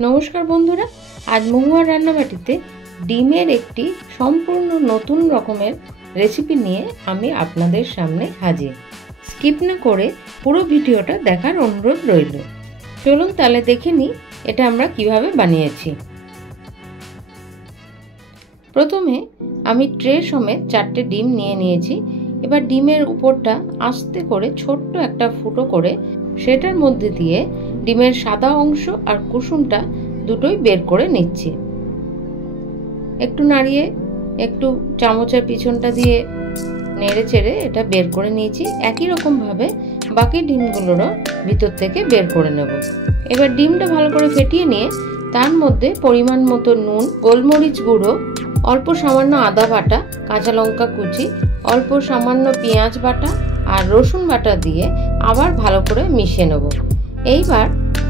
नमस्कार बंधुरा आज महुआर रान्नाबाटीते डिमेर एकटी सम्पूर्ण नतून रकमेर रेसिपि निये आमी आपनादेर सामने हाजिर। स्किप ना करे पुरो भिडियोटा देखार अनुरोध रइल। चलुन ताहले देखे निई एटा आमरा किभाबे बानिয়েছি। प्रथमे आमी ट्रे समेत 4टे डिम निये निয়েছি। एबार डिमेर उपरटा आस्ते करे छोट्ट एकटा फुटो करे सेटार मध्य दिए डिमेर सादा अंश और कुसुमटा दुटोई बेर करे निচ্ছি। एकटू नाड़िए एकटू चामचेर पिछनटा दिए नेड़े चेड़े एटा बेर करे निয়েছি। একই रकम भावे बाकी डिमगुलोरो भितर थेके बेर करे नेब। एबार डिमटा भालो करे फेटिए निয়ে तार मध्य परिमाण मतो नुन, गोलमरिच गुड़ो, अल्प सामान्य आदा बाटा, काँचा लंका कुचि, अल्प सामान्य पेঁয়াজ बाटा और रसुन बाटा दिए आबार भालो करे मिशिয়ে नेब। এইবার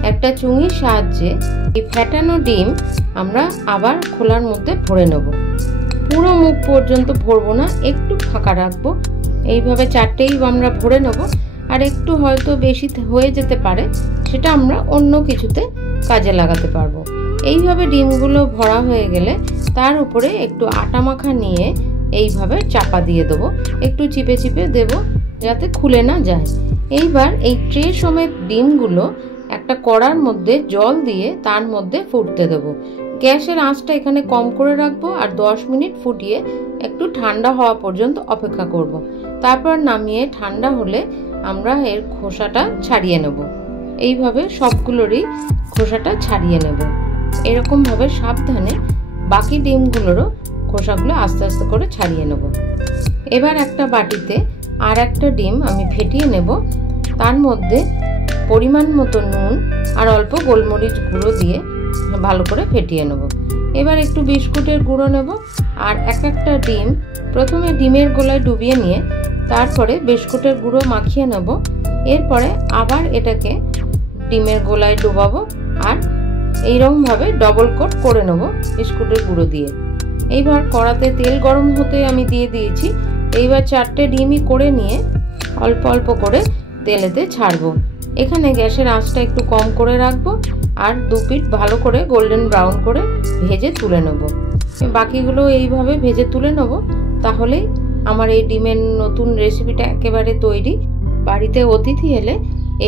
একটা চুঙির সাহায্যে এই ফেটানো ডিম আমরা আবার খোলার মধ্যে ভরে নেব। পুরো মুখ পর্যন্ত ভরবো না, একটু ফাঁকা রাখবো। এইভাবে 4টেই আমরা ভরে নেব। আর একটু হয়তো বেশি হয়ে যেতে পারে, সেটা আমরা অন্য কিছুতে কাজে লাগাতে পারবো। এইভাবে ডিমগুলো ভরা হয়ে গেলে তার উপরে একটু আটা মাখা নিয়ে এইভাবে চাপা দিয়ে দেবো। একটু চিপে চিপে দেব যাতে খুলে না যায়। এইবার এই ট্রে সমেত ডিমগুলো একটা কড়ার মধ্যে জল দিয়ে তার মধ্যে ফুটতে দেব। গ্যাসের আঁচটা এখানে কম করে রাখবো আর 10 মিনিট ফুটিয়ে একটু ঠান্ডা হওয়া পর্যন্ত অপেক্ষা করব। তারপর নামিয়ে ঠান্ডা হলে আমরা এর খোসাটা ছাড়িয়ে নেব। এইভাবে সবগুলোরই খোসাটা ছাড়িয়ে নেব। এরকম ভাবে সাবধানে বাকি ডিমগুলোরও খোসাগুলো আস্তে আস্তে করে ছাড়িয়ে নেব। এবার একটা বাটিতে আর একটা ডিম আমি ফেটিয়ে নেব। তার মধ্যে পরিমাণ মতো নুন আর অল্প গোলমরিচ গুঁড়ো দিয়ে ভালো করে ফেটিয়ে নেব। এবার একটু বিস্কুটের গুঁড়ো নেব আর একটা ডিম প্রথমে ডিমের গোলায় ডুবিয়ে নিয়ে তারপরে বিস্কুটের গুঁড়ো মাখিয়ে নেব। এরপরে আবার এটাকে ডিমের গোলায় ডোবাবো আর এইরকম ভাবে ডবল কোট করে নেব বিস্কুটের গুঁড়ো দিয়ে। এইবার কড়াতে তেল গরম হতে আমি দিয়ে দিয়েছি। এইবার 4টে ডিমই করে নিয়ে অল্প অল্প করে তেলেতে ছাড়বো। এখানে গ্যাসের আঁচটা একটু কম করে রাখবো আর দু পিঠ ভালো করে গোল্ডেন ব্রাউন করে ভেজে তুলে নেব। বাকিগুলো এইভাবে ভেজে তুলে নেব। তাহলেই আমার এই ডিমের নতুন রেসিপিটা একেবারে তৈরি। বাড়িতে অতিথি এলে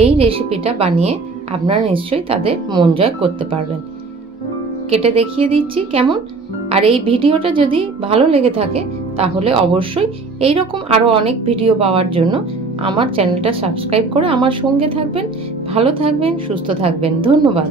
এই রেসিপিটা বানিয়ে আপনারা নিশ্চয়ই তাদের মন জয় করতে পারবেন। কেটে দেখিয়ে দিচ্ছি কেমন। আর এই ভিডিওটা যদি ভালো লেগে থাকে তাহলে অবশ্যই এই রকম আরো অনেক ভিডিও পাওয়ার জন্য আমার চ্যানেলটা সাবস্ক্রাইব করে আমার সঙ্গে থাকবেন। ভালো থাকবেন, সুস্থ থাকবেন। ধন্যবাদ।